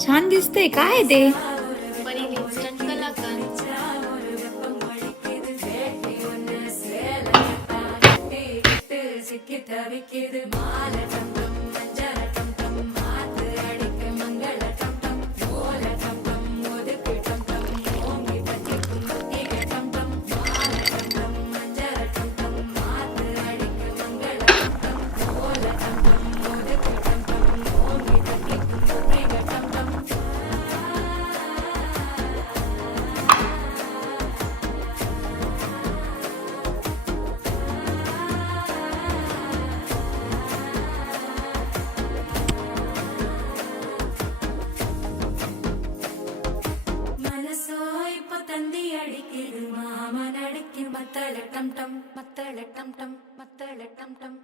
छान दिसतंय, काय आहे ते? पनीर इन्स्टंट कलाकंद. அடிக்குது மாமன் அடிக்கும் மத்தள டம் டம் மத்தள டம் டம் மத்தள டம் டம்.